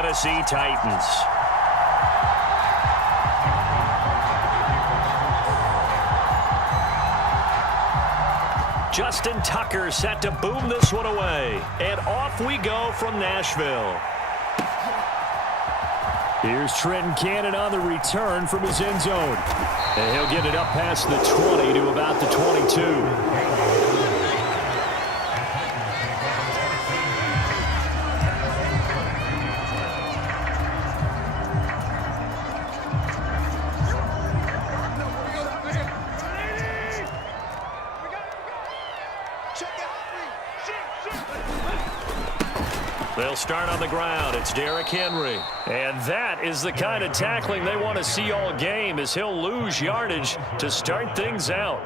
Tennessee Titans. Justin Tucker set to boom this one away. And off we go from Nashville. Here's Trenton Cannon on the return from his end zone. And he'll get it up past the 20 to about the 22. They'll start on the ground. It's Derrick Henry. And that is the kind of tackling they want to see all game, as he'll lose yardage to start things out.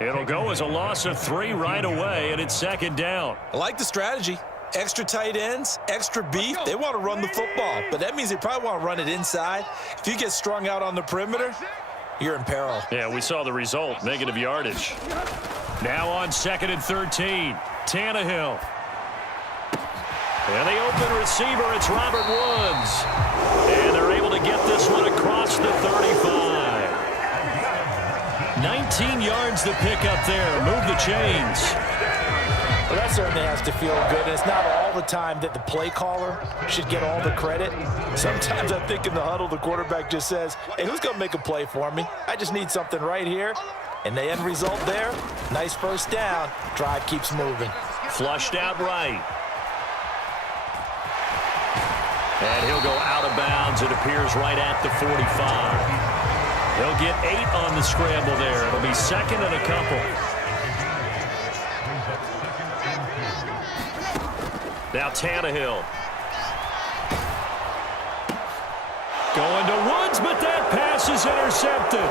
It'll go as a loss of 3 right away, and it's second down. I like the strategy. Extra tight ends, extra beef. They want to run the football, but that means they probably want to run it inside. If you get strung out on the perimeter, you're in peril. Yeah, we saw the result, negative yardage. Now on 2nd and 13, Tannehill. And the open receiver, it's Robert Woods. And they're able to get this one across the 35. 19 yards to pick up there. Move the chains. Well, that certainly has to feel good. And it's not all the time that the play caller should get all the credit. Sometimes I think in the huddle, the quarterback just says, hey, who's going to make a play for me? I just need something right here. And the end result there, nice first down. Drive keeps moving. Flushed out right. And he'll go out of bounds, it appears, right at the 45. He'll get 8 on the scramble there. It'll be second and a couple. Now Tannehill. Going to Woods, but that pass is intercepted.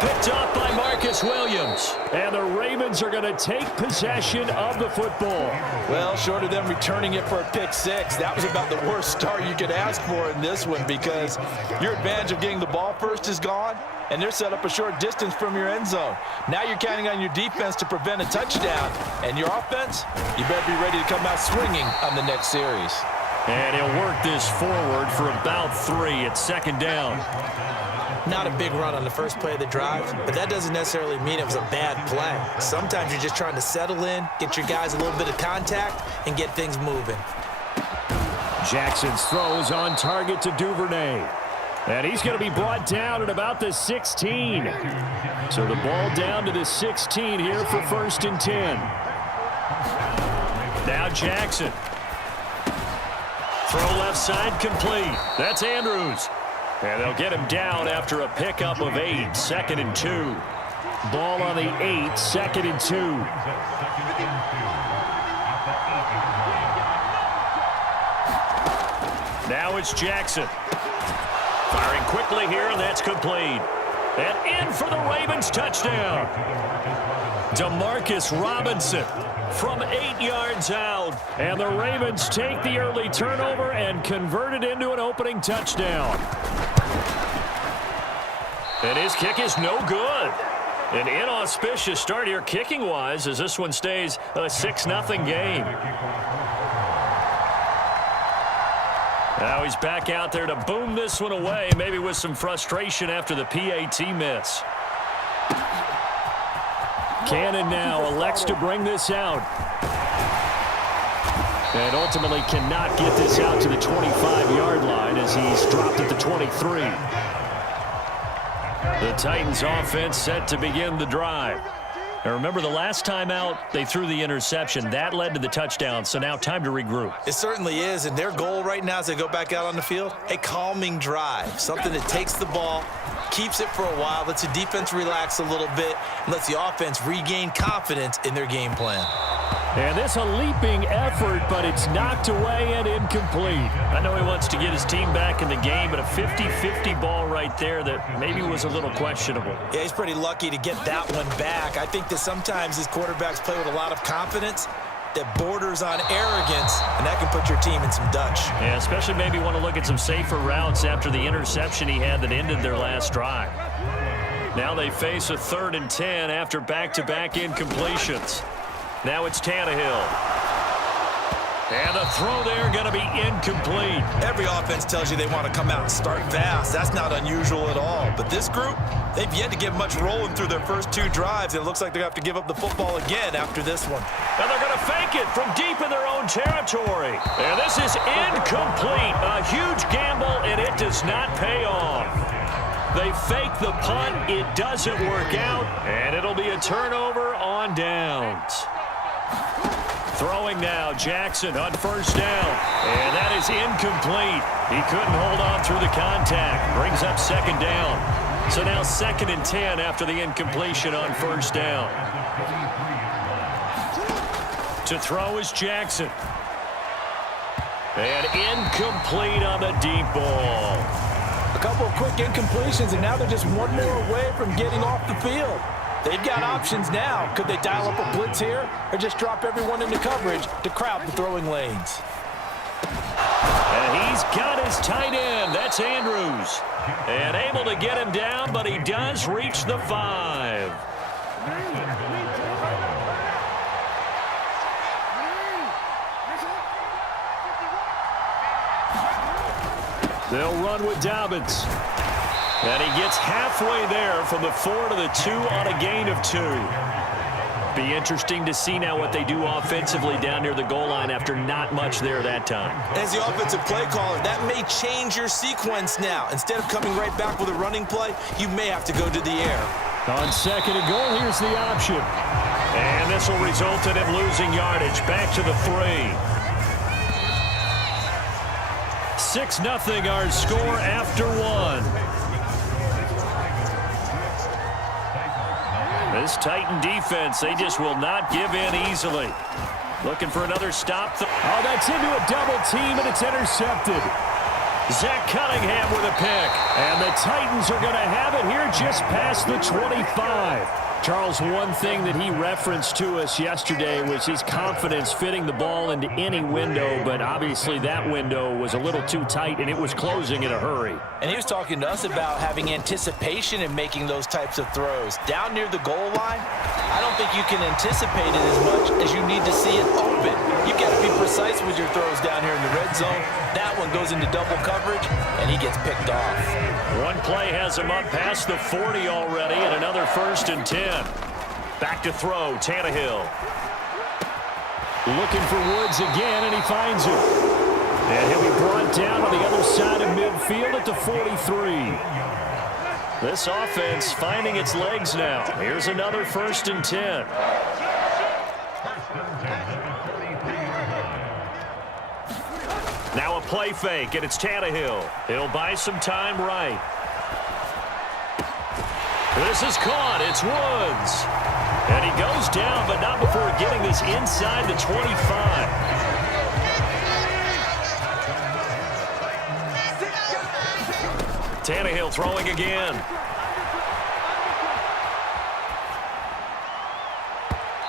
Picked off by Marcus Williams. And the Ravens are going to take possession of the football. Well, short of them returning it for a pick 6, that was about the worst start you could ask for in this one, because your advantage of getting the ball first is gone, and they're set up a short distance from your end zone. Now you're counting on your defense to prevent a touchdown, and your offense, you better be ready to come out swinging on the next series. And he'll work this forward for about 3 at second down. Not a big run on the first play of the drive, but that doesn't necessarily mean it was a bad play. Sometimes you're just trying to settle in, get your guys a little bit of contact, and get things moving. Jackson's throws on target to Duvernay. And he's going to be brought down at about the 16. So the ball down to the 16 here for 1st and 10. Now Jackson. Throw left side complete. That's Andrews. And they'll get him down after a pickup of 8, 2nd and 2. Ball on the 8, 2nd and 2. Now it's Jackson. Firing quickly here, and that's complete. And in for the Ravens touchdown. Demarcus Robinson from 8 yards out. And the Ravens take the early turnover and convert it into an opening touchdown. And his kick is no good. An inauspicious start here kicking-wise as this one stays a 6-0 game. Now he's back out there to boom this one away, maybe with some frustration after the PAT miss. Cannon now elects to bring this out. And ultimately cannot get this out to the 25-yard line as he's dropped at the 23. The Titans offense set to begin the drive. Now remember, the last time out, they threw the interception. That led to the touchdown, so now time to regroup. It certainly is, and their goal right now as they go back out on the field, a calming drive, something that takes the ball, keeps it for a while, lets the defense relax a little bit, and lets the offense regain confidence in their game plan. And this a leaping effort, but it's knocked away and incomplete. I know he wants to get his team back in the game, but a 50-50 ball right there that maybe was a little questionable. Yeah, he's pretty lucky to get that one back. I think that sometimes his quarterbacks play with a lot of confidence that borders on arrogance, and that can put your team in some Dutch. Yeah, especially maybe want to look at some safer routes after the interception he had that ended their last drive. Now they face a 3rd and 10 after back-to-back incompletions. Now it's Tannehill. And the throw there going to be incomplete. Every offense tells you they want to come out and start fast. That's not unusual at all. But this group, they've yet to get much rolling through their first 2 drives. It looks like they're going to have to give up the football again after this one. And they're going to fake it from deep in their own territory. And this is incomplete. A huge gamble, and it does not pay off. They fake the punt. It doesn't work out, and it'll be a turnover on downs. Throwing now, Jackson on first down. And that is incomplete. He couldn't hold on through the contact. Brings up second down. So now 2nd and 10 after the incompletion on first down. To throw is Jackson. And incomplete on the deep ball. A couple of quick incompletions, and now they're just one more away from getting off the field. They've got options now. Could they dial up a blitz here or just drop everyone into coverage to crowd the throwing lanes? And he's got his tight end. That's Andrews. And able to get him down, but he does reach the 5. They'll run with Dobbins. And he gets halfway there from the 4 to the 2 on a gain of 2. Be interesting to see now what they do offensively down near the goal line after not much there that time. As the offensive play caller, that may change your sequence now. Instead of coming right back with a running play, you may have to go to the air. On 2nd and goal, here's the option. And this will result in him losing yardage. Back to the 3. 6-0 our score after 1. This Titan defense, they just will not give in easily. Looking for another stop. Oh, that's into a double team, and it's intercepted. Zach Cunningham with a pick. And the Titans are going to have it here just past the 25. Charles, one thing that he referenced to us yesterday was his confidence fitting the ball into any window, but obviously that window was a little too tight, and it was closing in a hurry. And he was talking to us about having anticipation in making those types of throws. Down near the goal line, I don't think you can anticipate it as much as you need to see it open. You got to be precise with your throws down here in the red zone. That one goes into double coverage, and he gets picked off. One play has him up past the 40 already, and another 1st and 10. Back to throw, Tannehill. Looking for Woods again, and he finds him. And he'll be brought down on the other side of midfield at the 43. This offense finding its legs now. Here's another 1st and 10. Now a play fake, and it's Tannehill. He'll buy some time right. This is caught. It's Woods. And he goes down, but not before getting this inside the 25. Tannehill throwing again.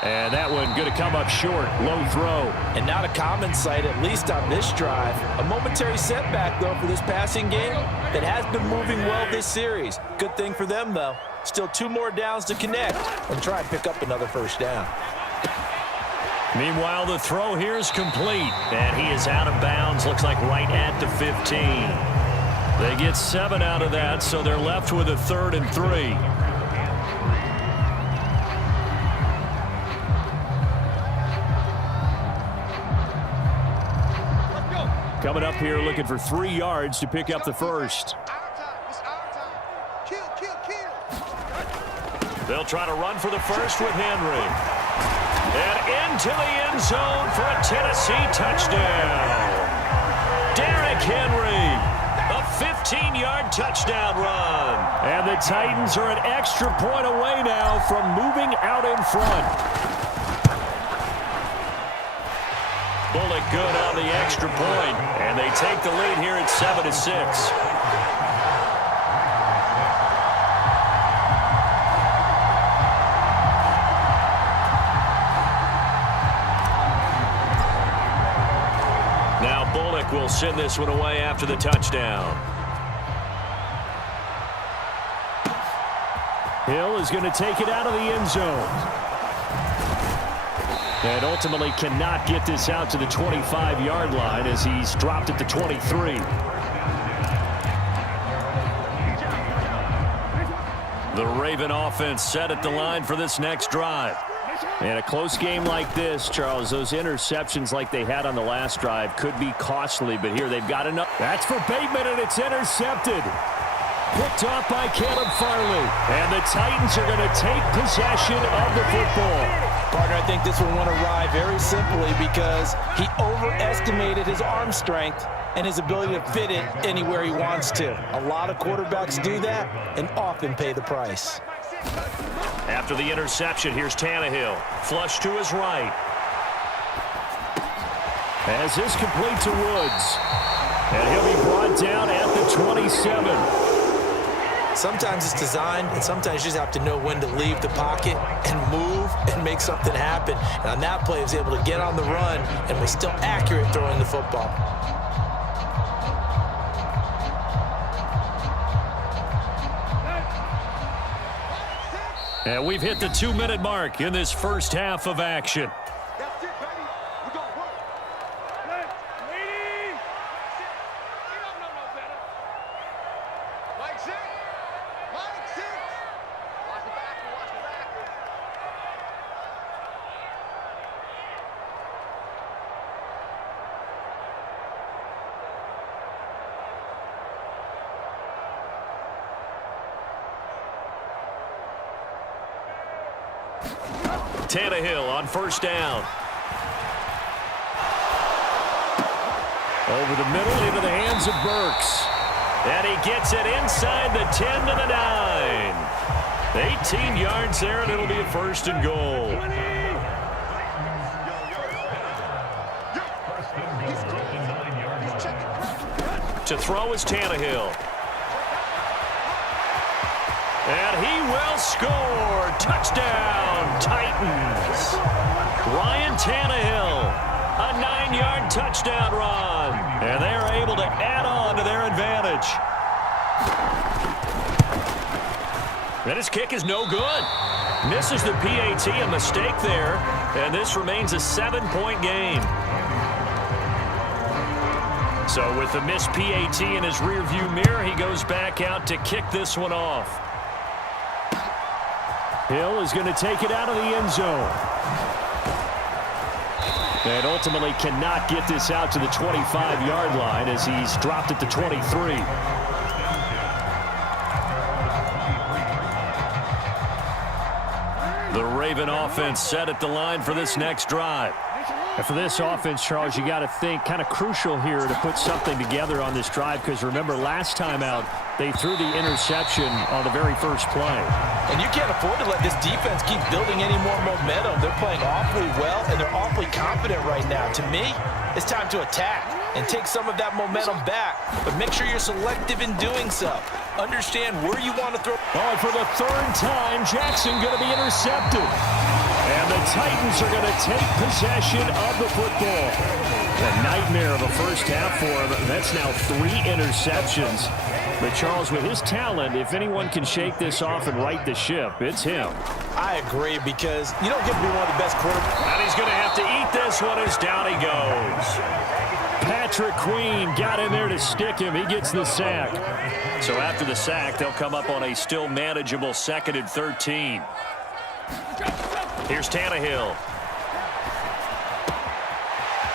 And that one going to come up short. Low throw. And not a common sight, at least on this drive. A momentary setback, though, for this passing game that has been moving well this series. Good thing for them, though. Still 2 more downs to connect and try and pick up another 1st down. Meanwhile, the throw here is complete. And he is out of bounds. Looks like right at the 15. They get 7 out of that, so they're left with a 3rd and 3. Coming up here looking for 3 yards to pick up the 1st. They'll try to run for the 1st with Henry. And into the end zone for a Tennessee touchdown. Derrick Henry, a 15-yard touchdown run. And the Titans are an extra point away now from moving out in front. Bullock good on the extra point, and they take the lead here at 7-6. Now Bullock will send this one away after the touchdown. Hill is going to take it out of the end zone. And ultimately cannot get this out to the 25-yard line as he's dropped at the 23. The Raven offense set at the line for this next drive. And a close game like this, Charles, those interceptions like they had on the last drive could be costly, but here they've got enough. That's for Bateman, and it's intercepted. Picked off by Caleb Farley. And the Titans are going to take possession of the football. Partner, I think this one went awry very simply because he overestimated his arm strength and his ability to fit it anywhere he wants to. A lot of quarterbacks do that and often pay the price. After the interception, here's Tannehill. Flush to his right. As this complete to Woods. And he'll be brought down at the 27. Sometimes it's designed, and sometimes you just have to know when to leave the pocket and move and make something happen. And on that play, he was able to get on the run and was still accurate throwing the football. And we've hit the 2-minute mark in this first half of action. Tannehill on first down. Over the middle into the hands of Burks. And he gets it inside the 10 to the 9. 18 yards there, and it'll be a first and goal. To throw is Tannehill. And he will score. Touchdown, Titans. Ryan Tannehill, a 9-yard touchdown run. And they're able to add on to their advantage. And his kick is no good. Misses the PAT, a mistake there. And this remains a 7-point game. So with the missed PAT in his rearview mirror, he goes back out to kick this one off. Hill is going to take it out of the end zone. And ultimately cannot get this out to the 25-yard line as he's dropped at the 23. The Raven offense set at the line for this next drive. And for this offense, Charles, you got to think kind of crucial here to put something together on this drive because remember last time out they threw the interception on the very first play. And you can't afford to let this defense keep building any more momentum. They're playing awfully well and they're awfully confident right now. To me, it's time to attack and take some of that momentum back, but make sure you're selective in doing so. Understand where you want to throw. Oh, and for the third time, Jackson going to be intercepted. And the Titans are going to take possession of the football. A nightmare of a first half for him. That's now 3 interceptions. But Charles, with his talent, if anyone can shake this off and right the ship, it's him. I agree because you don't get to be one of the best quarterbacks. And he's going to have to eat this one as down he goes. Patrick Queen got in there to stick him. He gets the sack. So after the sack, they'll come up on a still manageable 2nd and 13. Here's Tannehill.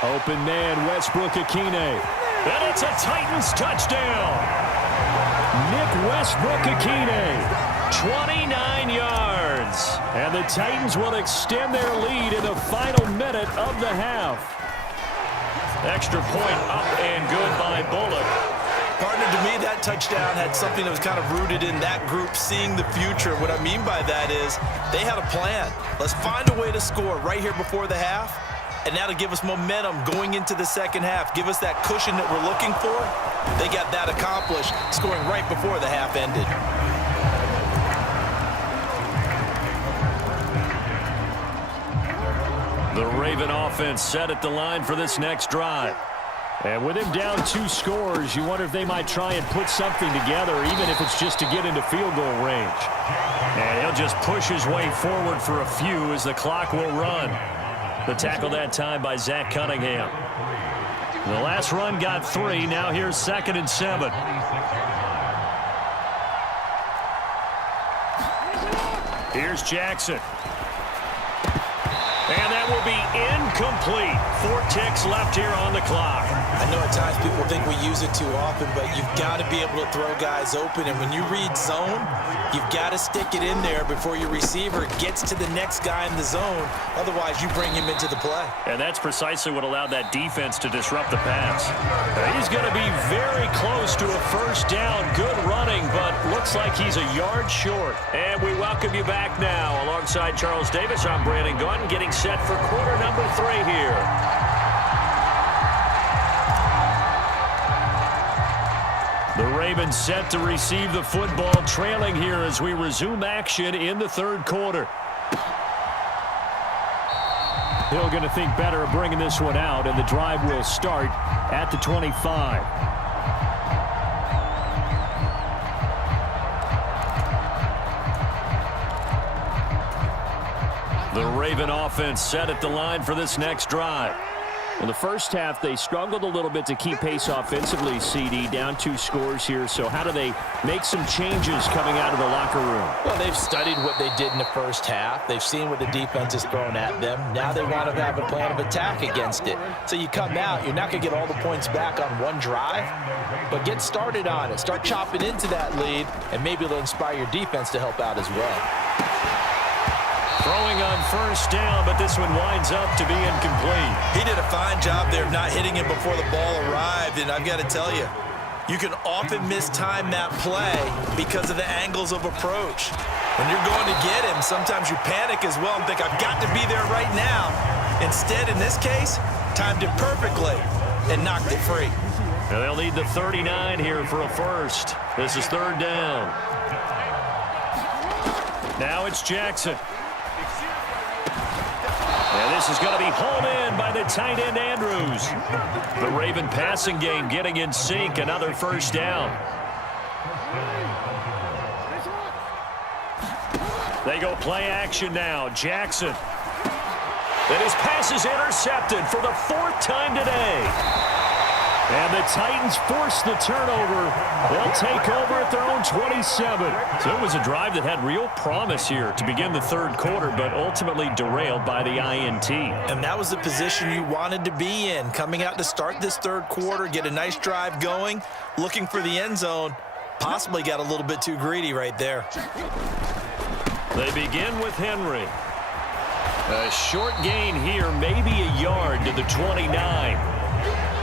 Open man, Westbrook-Ikhine. And it's a Titans touchdown. Nick Westbrook-Ikhine, 29 yards. And the Titans will extend their lead in the final minute of the half. Extra point up and good by Bullock. Partner, to me, that touchdown had something that was kind of rooted in that group seeing the future. What I mean by that is they had a plan. Let's find a way to score right here before the half, and now to give us momentum going into the second half, give us that cushion that we're looking for. They got that accomplished, scoring right before the half ended. The Raven offense set at the line for this next drive. And with him down 2 scores, you wonder if they might try and put something together, even if it's just to get into field goal range. And he'll just push his way forward for a few as the clock will run. The tackle that time by Zach Cunningham. The last run got 3. Now here's 2nd and 7. Here's Jackson. And that will be incomplete. 4 ticks left here on the clock. I know at times people think we use it too often, but you've got to be able to throw guys open. And when you read zone, you've got to stick it in there before your receiver gets to the next guy in the zone. Otherwise, you bring him into the play. And that's precisely what allowed that defense to disrupt the pass. He's going to be very close to a first down. Good running, but looks like he's a yard short. And we welcome you back now. Alongside Charles Davis, I'm Brandon Gaudin, getting set for quarter number 3 here. The Ravens set to receive the football, trailing here as we resume action in the 3rd quarter. Hill going to think better of bringing this one out, and the drive will start at the 25. The Raven offense set at the line for this next drive. In the first half, they struggled a little bit to keep pace offensively, CD, down 2 scores here. So how do they make some changes coming out of the locker room? Well, they've studied what they did in the first half. They've seen what the defense has thrown at them. Now they want to have a plan of attack against it. So you come out, you're not going to get all the points back on one drive, but get started on it. Start chopping into that lead, and maybe it'll inspire your defense to help out as well. Throwing on first down, but this one winds up to be incomplete. He did a fine job there of not hitting him before the ball arrived, and I've got to tell you, you can often mistime that play because of the angles of approach. When you're going to get him, sometimes you panic as well and think, I've got to be there right now. Instead, in this case, timed it perfectly and knocked it free. And they'll need the 39 here for a first. This is 3rd down. Now it's Jackson. And this is going to be hauled in by the tight end Andrews. The Raven passing game getting in sync. Another first down. They go play action now. Jackson. And his pass is intercepted for the 4th time today. And the Titans force the turnover. They'll take over at their own 27. So it was a drive that had real promise here to begin the 3rd quarter, but ultimately derailed by the INT. And that was the position you wanted to be in. Coming out to start this 3rd quarter, get a nice drive going, looking for the end zone. Possibly got a little bit too greedy right there. They begin with Henry. A short gain here, maybe a yard to the 29.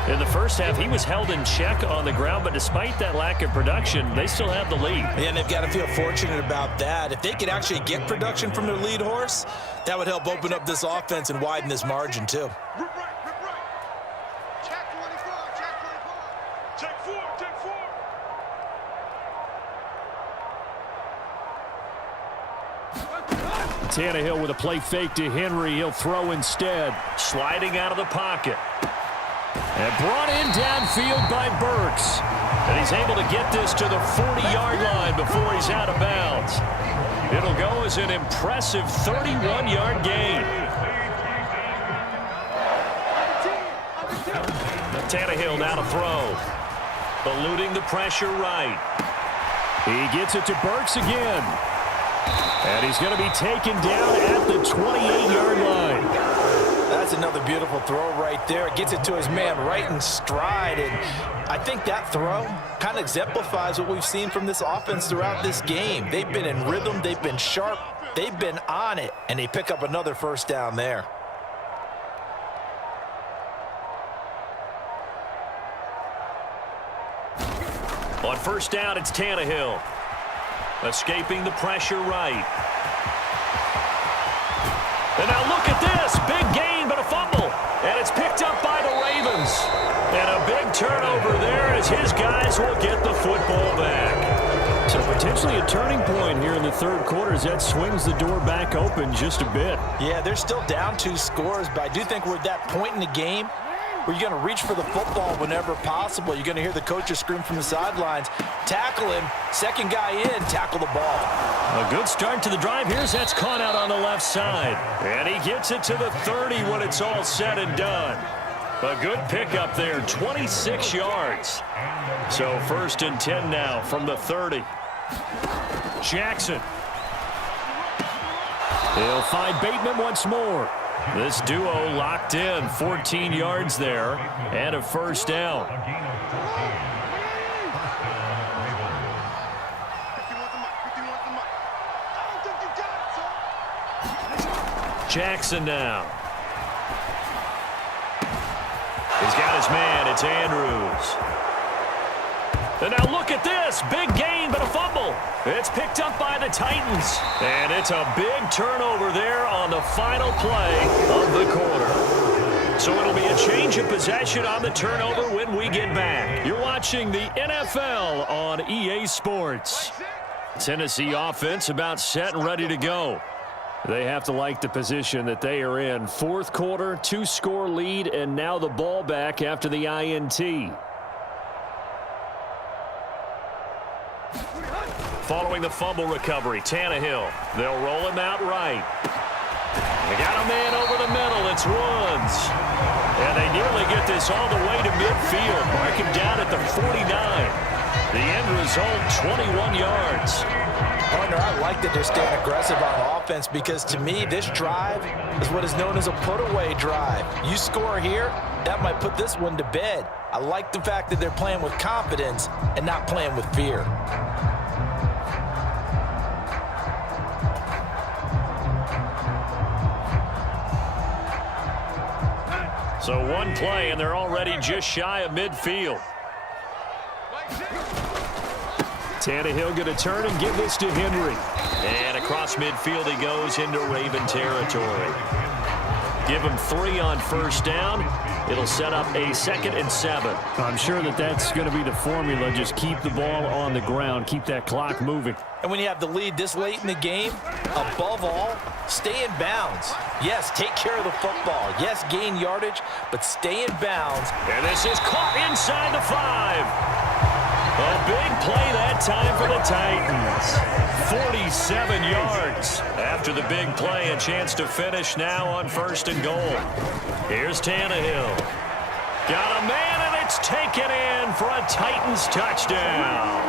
In the first half, he was held in check on the ground, but despite that lack of production, they still have the lead. And they've got to feel fortunate about that. If they could actually get production from their lead horse, that would help open up this offense and widen this margin, too. Check 24, check 24. Check 4, check 4. Tannehill with a play fake to Henry. He'll throw instead. Sliding out of the pocket. And brought in downfield by Burks. And he's able to get this to the 40-yard line before he's out of bounds. It'll go as an impressive 31-yard gain. Tannehill now to throw. Eluding the pressure right. He gets it to Burks again. And he's going to be taken down at the 28-yard line. That's another beautiful throw right there. Gets it to his man right in stride. And I think that throw kind of exemplifies what we've seen from this offense throughout this game. They've been in rhythm. They've been sharp. They've been on it. And they pick up another first down there. On first down, it's Tannehill. Escaping the pressure right. And now look at this. Big gain, but a fumble. And it's picked up by the Ravens. And a big turnover there as his guys will get the football back. So potentially a turning point here in the 3rd quarter as that swings the door back open just a bit. Yeah, they're still down 2 scores, but I do think we're at that point in the game where you're going to reach for the football whenever possible. You're going to hear the coaches scream from the sidelines, tackle him, second guy in, tackle the ball. A good start to the drive. Here's that's caught out on the left side. And he gets it to the 30 when it's all said and done. A good pickup there, 26 yards. So 1st and 10 now from the 30. Jackson. He'll find Bateman once more. This duo locked in, 14 yards there, and a first down. Jackson now. He's got his man. It's Andrews. And now look at this. Big gain, but a fumble. It's picked up by the Titans. And it's a big turnover there on the final play of the quarter. So it'll be a change of possession on the turnover when we get back. You're watching the NFL on EA Sports. Tennessee offense about set and ready to go. They have to like the position that they are in. 4th quarter, 2-score lead, and now the ball back after the INT. Following the fumble recovery, Tannehill. They'll roll him out right. They got a man over the middle. It's Woods. And they nearly get this all the way to midfield. Mark him down at the 49. The end result, 21 yards. Partner, I like that they're staying aggressive on offense because, to me, this drive is what is known as a put-away drive. You score here, that might put this one to bed. I like the fact that they're playing with confidence and not playing with fear. So one play, and they're already just shy of midfield. Tannehill going to turn and give this to Henry. And across midfield he goes into Raven territory. Give him 3 on first down. It'll set up a 2nd and 7. I'm sure that that's going to be the formula. Just keep the ball on the ground. Keep that clock moving. And when you have the lead this late in the game, above all, stay in bounds. Yes, take care of the football. Yes, gain yardage, but stay in bounds. And this is caught inside the 5. A big play that time for the Titans. 47 yards. After the big play, a chance to finish now on 1st and goal. Here's Tannehill. Got a man, and it's taken in for a Titans touchdown.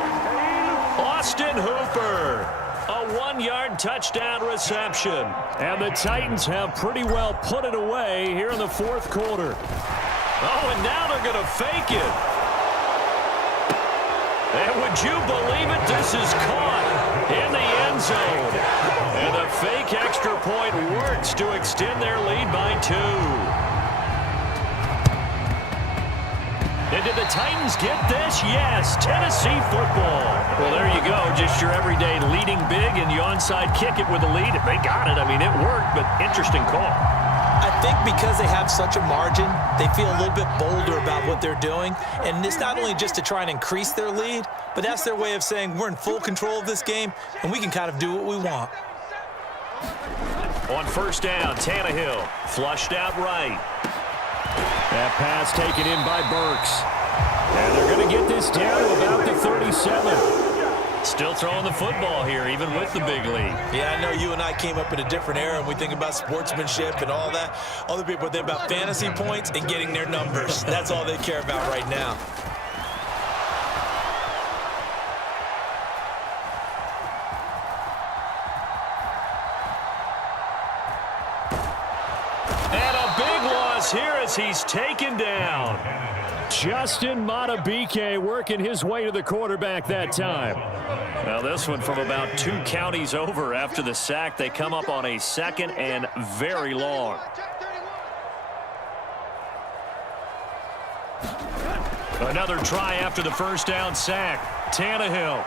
Austin Hooper. A 1-yard touchdown reception. And the Titans have pretty well put it away here in the 4th quarter. Oh, and now they're going to fake it. And would you believe it? This is caught in the end zone. And the fake extra point works to extend their lead by 2. And did the Titans get this? Yes, Tennessee football. Well, there you go. Just your everyday leading big, and you onside kick it with the lead. If they got it, I mean, it worked, but interesting call. I think because they have such a margin, they feel a little bit bolder about what they're doing. And it's not only just to try and increase their lead, but that's their way of saying we're in full control of this game, and we can kind of do what we want. On first down, Tannehill flushed out right. That pass taken in by Burks. And they're going to get this down to about the 37. Still throwing the football here, even with the big lead. Yeah, I know you and I came up in a different era, and we think about sportsmanship and all that. Other people think about fantasy points and getting their numbers. That's all they care about right now. And a big loss here as he's taken down. Justin Matabike working his way to the quarterback that time. Now this one from about 2 counties over after the sack. They come up on a 2nd and very long. Another try after the first down sack. Tannehill.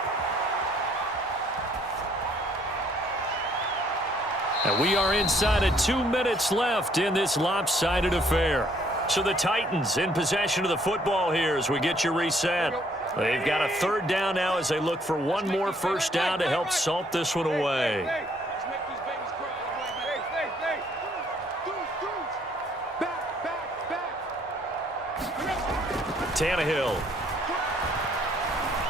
And we are inside of 2 minutes left in this lopsided affair. So the Titans in possession of the football here as we get you reset. They've got a 3rd down now as they look for one more first down to help salt this one away. Tannehill.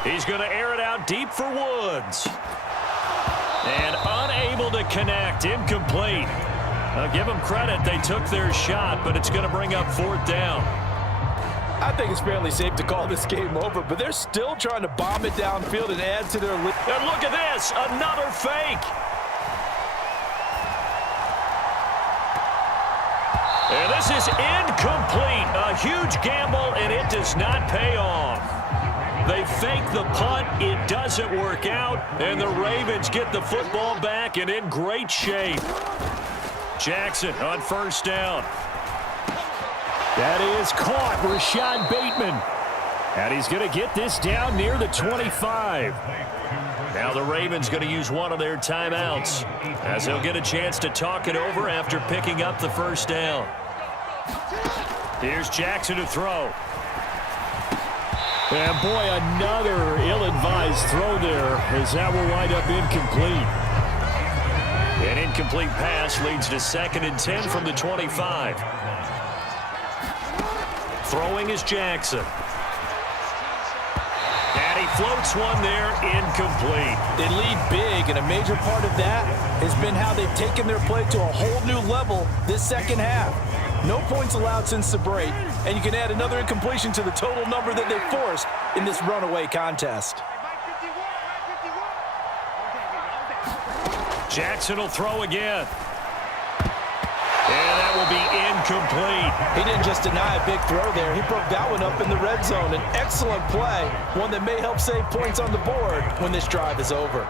He's going to air it out deep for Woods. And unable to connect. Incomplete. Now give them credit. They took their shot, but it's going to bring up 4th down. I think it's fairly safe to call this game over, but they're still trying to bomb it downfield and add to their lead. And look at this. Another fake. And this is incomplete. A huge gamble, and it does not pay off. They fake the punt. It doesn't work out, and the Ravens get the football back and in great shape. Jackson on 1st down. That is caught. Rashad Bateman. And he's going to get this down near the 25. Now the Ravens going to use one of their timeouts as they'll get a chance to talk it over after picking up the 1st down. Here's Jackson to throw. And boy, another ill-advised throw there as that will wind up incomplete. An incomplete pass leads to 2nd and 10 from the 25. Throwing is Jackson. And he floats one there, incomplete. They lead big, and a major part of that has been how they've taken their play to a whole new level this second half. No points allowed since the break, and you can add another incompletion to the total number that they forced in this runaway contest. Jackson will throw again. And that will be incomplete. He didn't just deny a big throw there. He broke that one up in the red zone. An excellent play, one that may help save points on the board when this drive is over.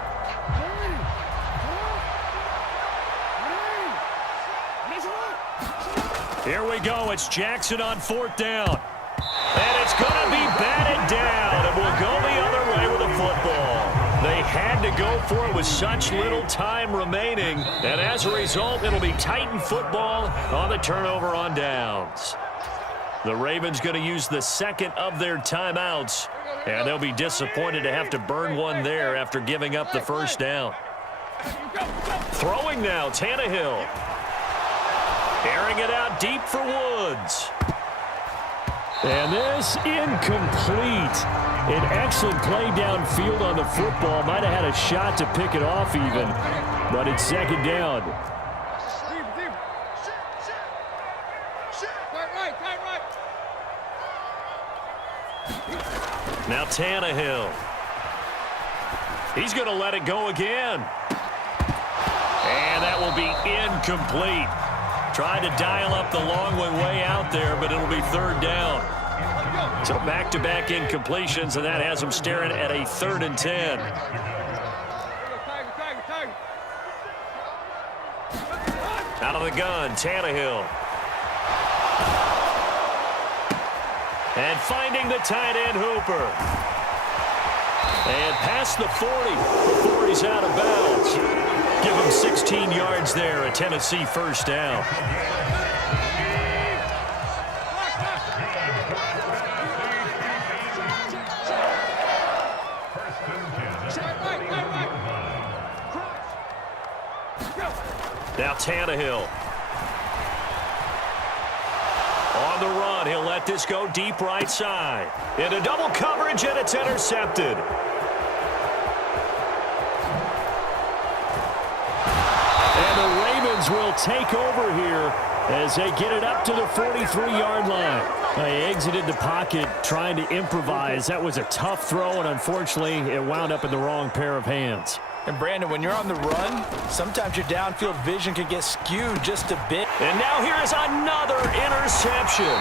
Here we go. It's Jackson on 4th down. And it's going to be batted down. And we'll go the other way with the football. They had to go for it with such little time remaining. And as a result, it'll be Titan football on the turnover on downs. The Ravens going to use the 2nd of their timeouts. And they'll be disappointed to have to burn one there after giving up the 1st down. Throwing now, Tannehill. Airing it out deep for Woods. And this incomplete. An excellent play downfield on the football. Might have had a shot to pick it off even, but it's 2nd down. Now Tannehill. He's going to let it go again. And that will be incomplete. Tried to dial up the long way out there, but it'll be 3rd down. So back-to-back incompletions, and that has them staring at a 3rd and 10. Out of the gun, Tannehill. And finding the tight end, Hooper. And past the 40 before he's out of bounds. Give him 16 yards there, a Tennessee 1st down. Now Tannehill. On the run, he'll let this go deep right side. Into double coverage, and it's intercepted. And the Ravens will take over here as they get it up to the 43-yard line. They exited the pocket trying to improvise. That was a tough throw, and unfortunately, it wound up in the wrong pair of hands. And Brandon, when you're on the run, sometimes your downfield vision can get skewed just a bit. And now here is another interception.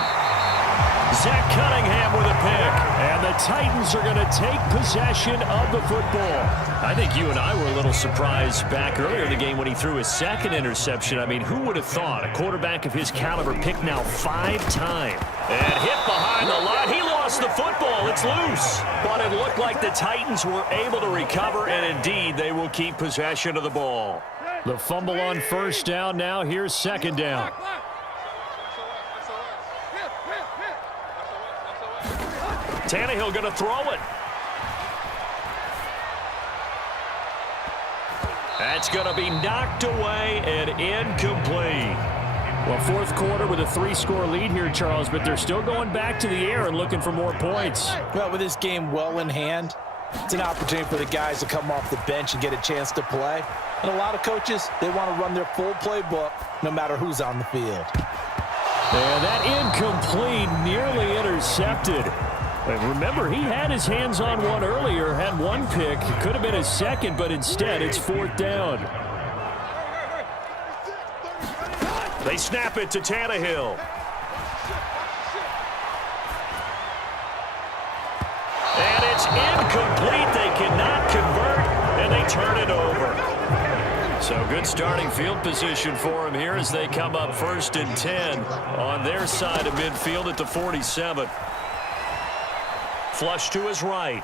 Zach Cunningham with a pick. And the Titans are going to take possession of the football. I think you and I were a little surprised back earlier in the game when he threw his 2nd interception. I mean, who would have thought a quarterback of his caliber picked now 5 times? And hit behind the line. He lost the football. It's loose. But it looked like the Titans were able to recover, and indeed they will keep possession of the ball. The fumble on 1st down now. Here's 2nd down. Tannehill going to throw it. That's going to be knocked away and incomplete. Well, fourth quarter with a 3-score lead here, Charles, but they're still going back to the air and looking for more points. Well, with this game well in hand, it's an opportunity for the guys to come off the bench and get a chance to play. And a lot of coaches, they want to run their full playbook no matter who's on the field. And that incomplete, nearly intercepted. And remember, he had his hands on one earlier, had one pick. It could have been his second, but instead it's fourth down. They snap it to Tannehill. And it's incomplete. They cannot convert, and they turn it over. So good starting field position for him here as they come up 1st and 10 on their side of midfield at the 47. Flush to his right.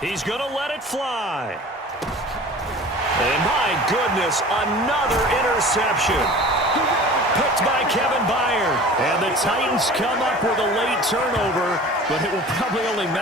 He's going to let it fly. And my goodness, another interception. Picked by Kevin Byard. And the Titans come up with a late turnover, but it will probably only matter.